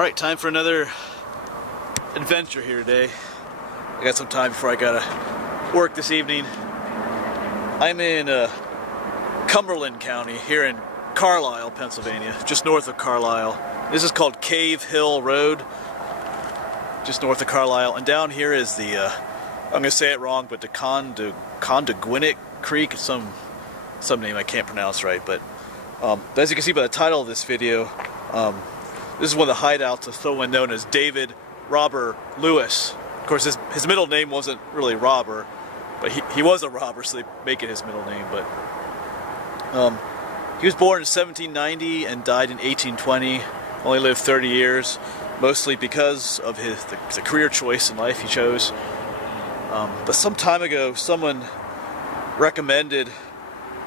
Alright, time for another adventure here today. I got some time before I gotta work this evening. I'm in Cumberland County here in Carlisle, Pennsylvania, just north of Carlisle. This is called Cave Hill Road, just north of Carlisle. And down here is the, I'm going to say it wrong, but the Condaguinic Creek, some name I can't pronounce right. But as you can see by the title of this video, this is one of the hideouts of someone known as David Robber Lewis. Of course, his middle name wasn't really Robber, but he was a robber, so they make it his middle name. But he was born in 1790 and died in 1820. Only lived 30 years, mostly because of the career choice in life he chose. But some time ago, someone recommended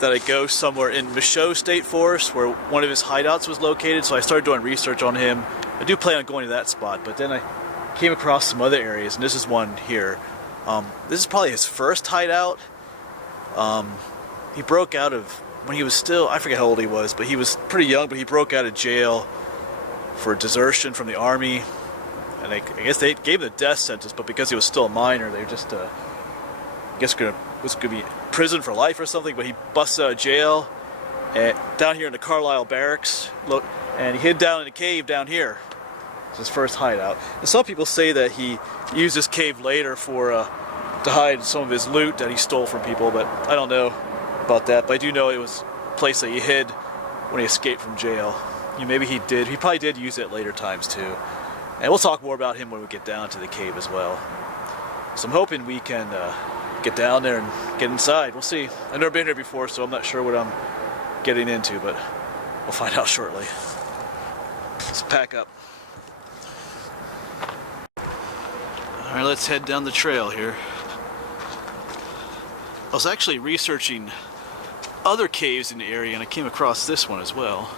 that I go somewhere in Michaud State Forest where one of his hideouts was located, so I started doing research on him. I do plan on going to that spot, but then I came across some other areas, and this is one here. This is probably his first hideout. He broke out of, when he was still, I forget how old he was, but he was pretty young, but he broke out of jail for desertion from the army. And I guess they gave him the death sentence, but because he was still a minor, they were just, I guess, was going to be prison for life or something. But he busted out of jail down here in the Carlisle barracks, and he hid down in a cave down here. It's his first hideout. And some people say that he used this cave later to hide some of his loot that he stole from people, but I don't know about that. But I do know it was a place that he hid when he escaped from jail. Maybe he did. He probably did use it at later times too. And we'll talk more about him when we get down to the cave as well. So I'm hoping we can get down there and get inside. We'll see. I've never been here before, so I'm not sure what I'm getting into, but we'll find out shortly. Let's pack up. Alright, let's head down the trail here. I was actually researching other caves in the area, and I came across this one as well.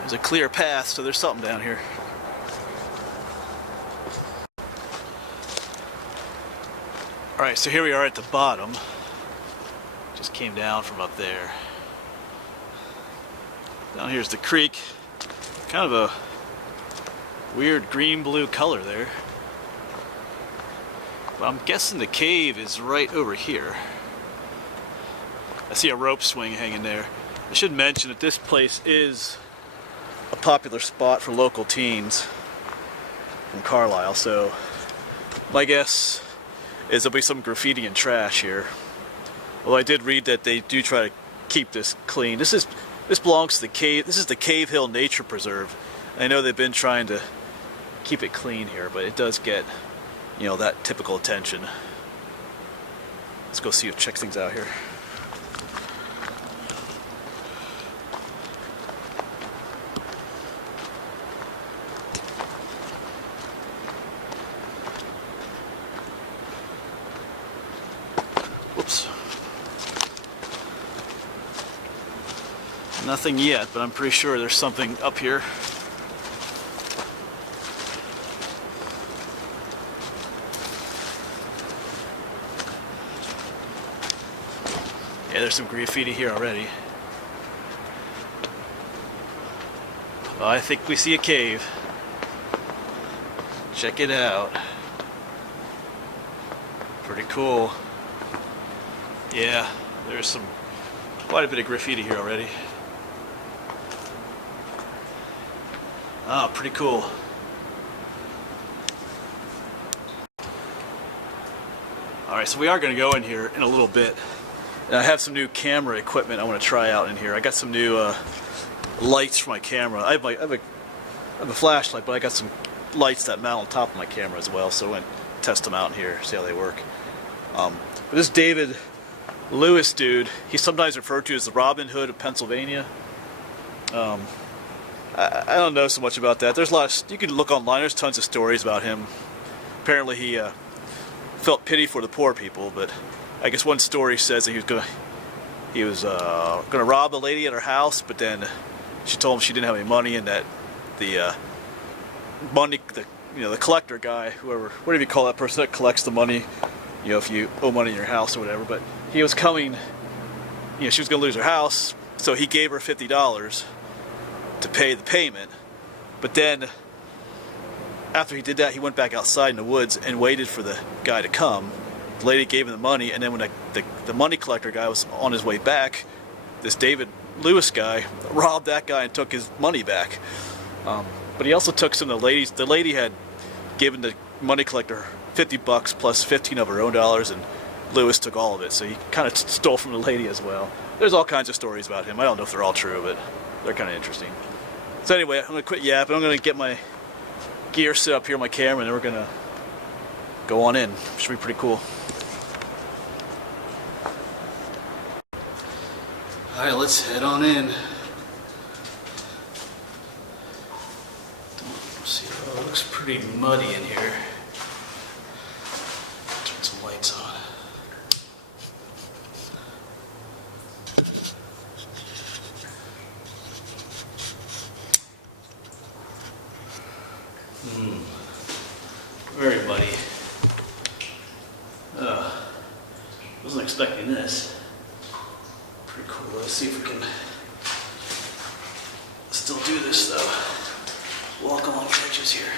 There's a clear path, so there's something down here. Alright, so here we are at the bottom. Just came down from up there. Down here's the creek. Kind of a weird green-blue color there. But I'm guessing the cave is right over here. I see a rope swing hanging there. I should mention that this place is a popular spot for local teens in Carlisle, so my guess is there'll be some graffiti and trash here. Well, I did read that they do try to keep this clean. This belongs to the cave. This is the Cave Hill Nature Preserve. I know they've been trying to keep it clean here, but it does get, that typical attention. Let's go check things out here. Whoops. Nothing yet, but I'm pretty sure there's something up here. Yeah, there's some graffiti here already. Well, I think we see a cave. Check it out. Pretty cool. Yeah, there's quite a bit of graffiti here already. Ah, pretty cool. Alright, so we are going to go in here in a little bit. And I have some new camera equipment I want to try out in here. I got some new lights for my camera. I have a flashlight, but I got some lights that mount on top of my camera as well, so I'm going to test them out in here, see how they work. But this David Lewis dude, he's sometimes referred to as the Robin Hood of Pennsylvania. I don't know so much about that. There's you can look online, there's tons of stories about him. Apparently he felt pity for the poor people, but I guess one story says that he was gonna rob a lady at her house, but then she told him she didn't have any money, and that the the collector guy, whatever you call that person that collects the money, you know, if you owe money in your house or whatever. But he was coming, you know, she was going to lose her house, so he gave her $50 to pay the payment. But then, after he did that, he went back outside in the woods and waited for the guy to come. The lady gave him the money, and then when the money collector guy was on his way back, this David Lewis guy robbed that guy and took his money back. But he also took some of the ladies. The lady had given the money collector $50 plus 15 of her own dollars, and Lewis took all of it. So he kind of stole from the lady as well. There's all kinds of stories about him. I don't know if they're all true, but they're kind of interesting. So anyway, I'm gonna quit yapping. I'm gonna get my gear set up here on my camera, and then we're gonna go on in. Should be pretty cool. All right, let's head on in. See, oh, it looks pretty muddy in here. Turn some lights on. Very muddy. Wasn't expecting this. Pretty cool. Let's see if we can still do this though. Walk along the edges here.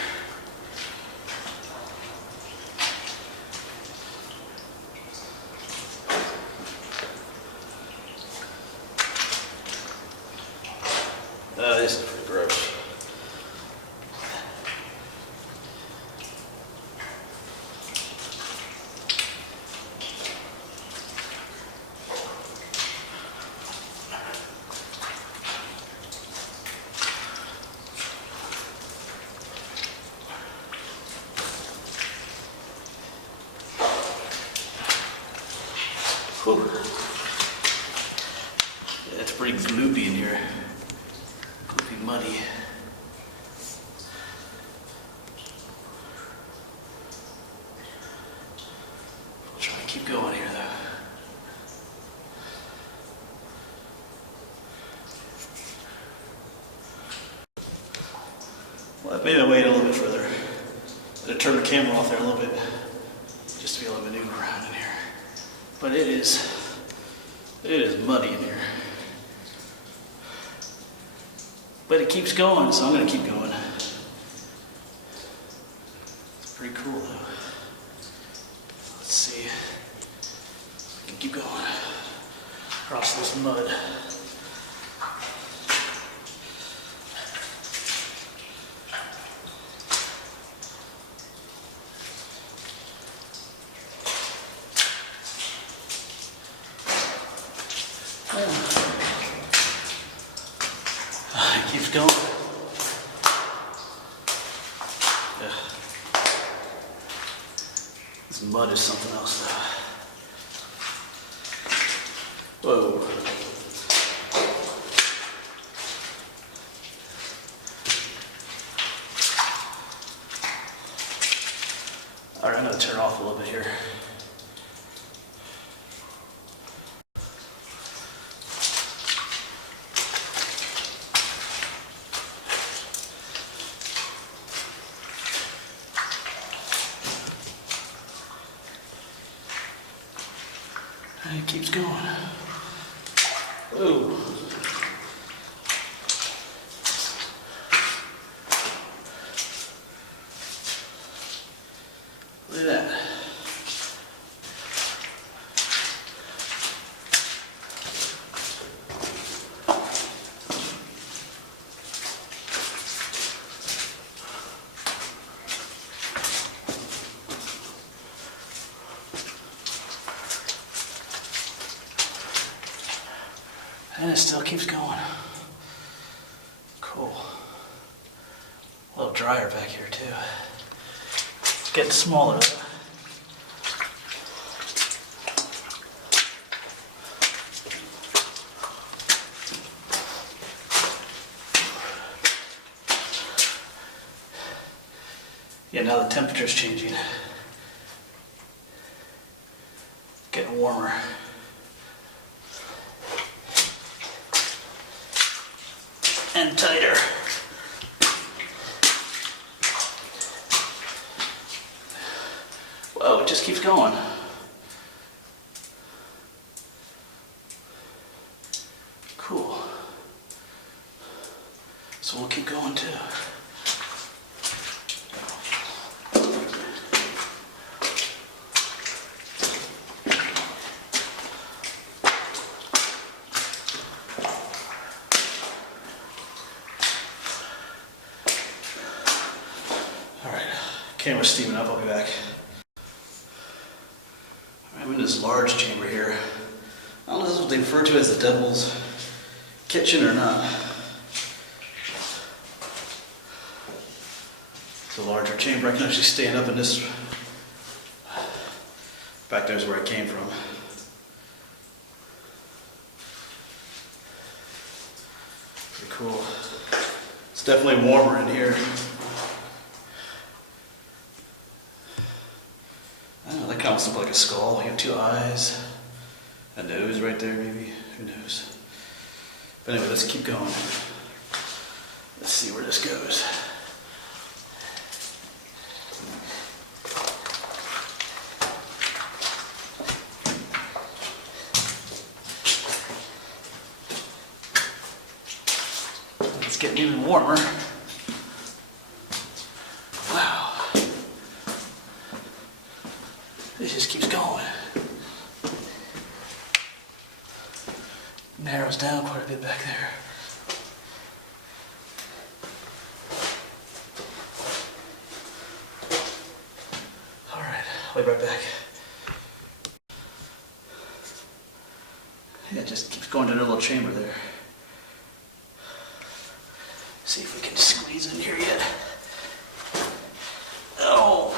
This is pretty gross. Whew. Yeah, it's pretty gloopy in here. Gloopy muddy. We'll try and keep going here though. Well, I've made my way a little bit further. I had to turn the camera off there a little bit just to be able to maneuver around in here. But it is muddy in here. But it keeps going, so I'm going to keep going. It's pretty cool though. Let's see if we can keep going across this mud. It keeps going. Yeah. This mud is something else though. Whoa. Alright, I'm going to turn off a little bit here. And it keeps going. Whoa. Look at that. And it still keeps going. Cool. A little drier back here too. It's getting smaller though. Yeah, now the temperature's changing. Getting warmer. And tighter. Whoa, it just keeps going. Camera's steaming up, I'll be back. I'm in this large chamber here. I don't know if this is what they refer to as the devil's kitchen or not. It's a larger chamber. I can actually stand up in this. Back there's where I came from. Pretty cool. It's definitely warmer in here. I don't know, that kind of looks like a skull. You have two eyes, a nose right there maybe, who knows. But anyway, let's keep going. Let's see where this goes. It's getting even warmer. Wow. It just keeps going. Narrows down quite a bit back there. Alright, I'll be right back. Yeah, it just keeps going to another little chamber there. See if we can squeeze in here yet. Oh,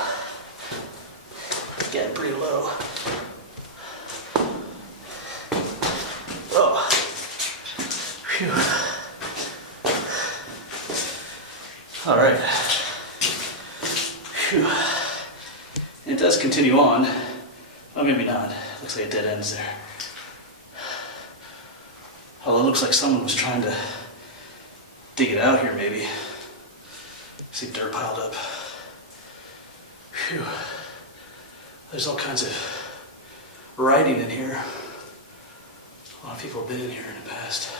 getting pretty low. Oh, phew. All right. Phew. It does continue on. Oh, maybe not. Looks like it dead ends there. Although it looks like someone was trying to dig it out here, maybe. See dirt piled up. Phew. There's all kinds of writing in here. A lot of people have been in here in the past.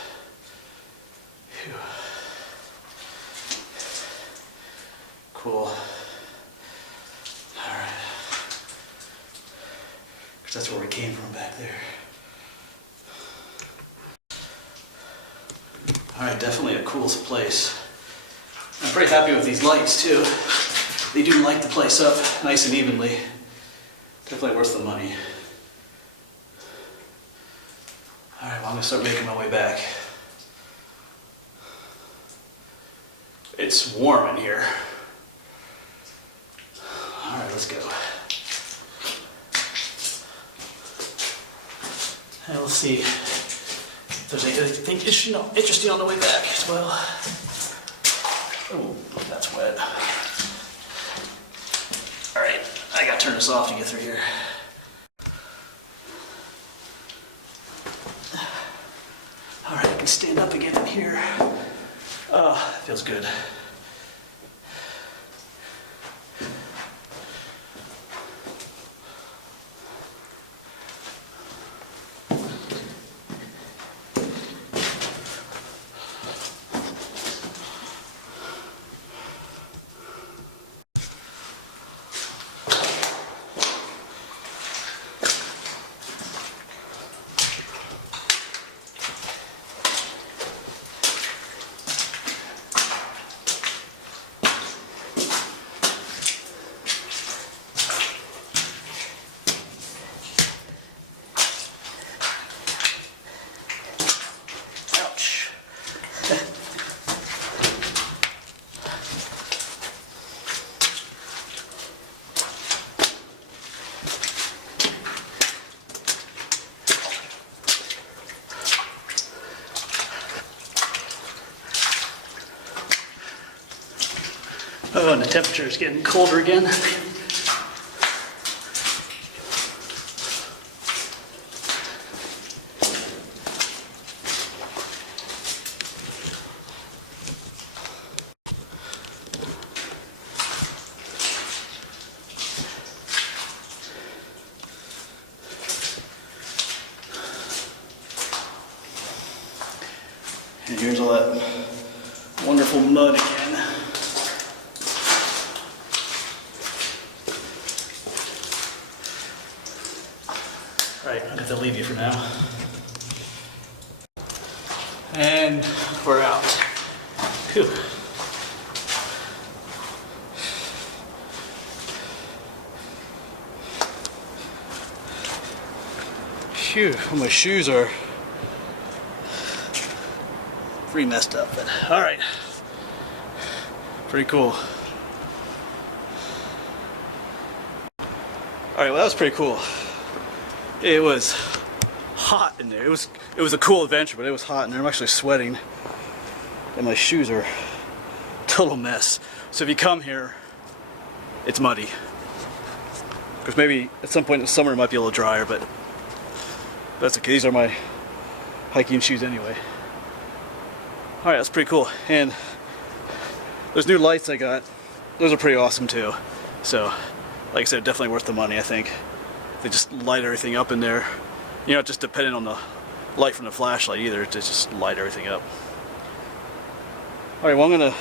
Phew. Cool. Alright. Because that's where we came from back there. Alright, definitely a cool place. I'm pretty happy with these lights too. They do light the place up nice and evenly. Definitely worth the money. Alright, well I'm going to start making my way back. It's warm in here. Alright, let's go. And we'll see if there's anything interesting on the way back as well. Oh, that's wet. Alright, I gotta turn this off to get through here. Alright, I can stand up again in here. Oh, feels good. Oh, and the temperature is getting colder again. And here's all that wonderful mud again. Alright, I'm going to leave you for now. And we're out. Phew. Phew, well, my shoes are pretty messed up, but alright. Pretty cool. Alright, well that was pretty cool. It was hot in there. It was a cool adventure, but it was hot in there. I'm actually sweating. And my shoes are a total mess. So if you come here, it's muddy. Because maybe at some point in the summer it might be a little drier, but that's okay. These are my hiking shoes anyway. Alright, that's pretty cool. And those new lights I got, those are pretty awesome too. So, like I said, definitely worth the money, I think. They just light everything up in there. You're not just dependent on the light from the flashlight either, to just light everything up. Alright, well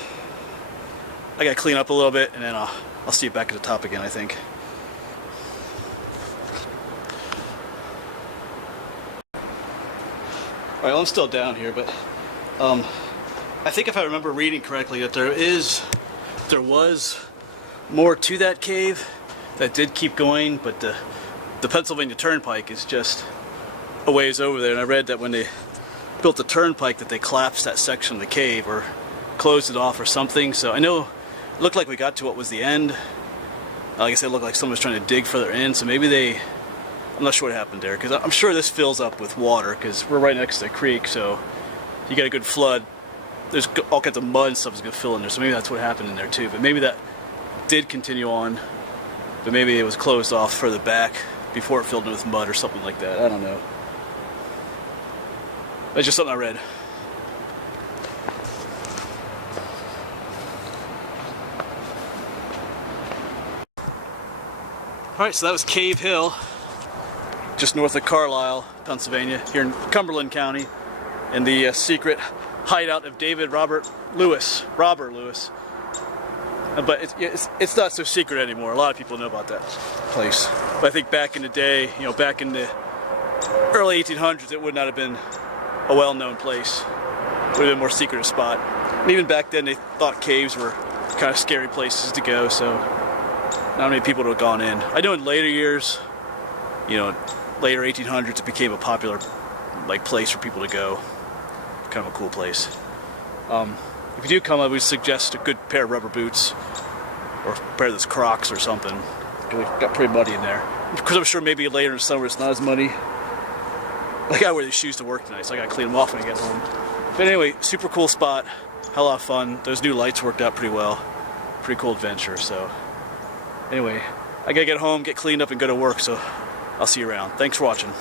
I gotta clean up a little bit and then I'll see you back at the top again, I think. Alright, well I'm still down here, but I think if I remember reading correctly that there was more to that cave that did keep going, but the Pennsylvania Turnpike is just a ways over there, and I read that when they built the turnpike that they collapsed that section of the cave or closed it off or something. So I know it looked like we got to what was the end. Like I said, it looked like someone was trying to dig further in, so maybe I'm not sure what happened there, because I'm sure this fills up with water because we're right next to the creek, so if you get a good flood, there's all kinds of mud and stuff is going to fill in there, so maybe that's what happened in there too. But maybe that did continue on, but maybe it was closed off further back before it filled in with mud or something like that. I don't know. That's just something I read. Alright, so that was Cave Hill, just north of Carlisle, Pennsylvania, here in Cumberland County, in the secret hideout of Robert Lewis. But it's not so secret anymore. A lot of people know about that place. But I think back in the day, back in the early 1800s, it would not have been a well-known place. It would have been a more secretive spot. And even back then, they thought caves were kind of scary places to go, so not many people would have gone in. I know in later years, later 1800s, it became a popular place for people to go. Kind of a cool place. If you do come, I would suggest a good pair of rubber boots or a pair of those Crocs or something. It got pretty muddy in there. Because I'm sure maybe later in the summer it's not as muddy. I gotta wear these shoes to work tonight, so I gotta clean them off when I get home. But anyway, super cool spot. Had a lot of fun. Those new lights worked out pretty well. Pretty cool adventure. So anyway, I gotta get home, get cleaned up, and go to work. So I'll see you around. Thanks for watching.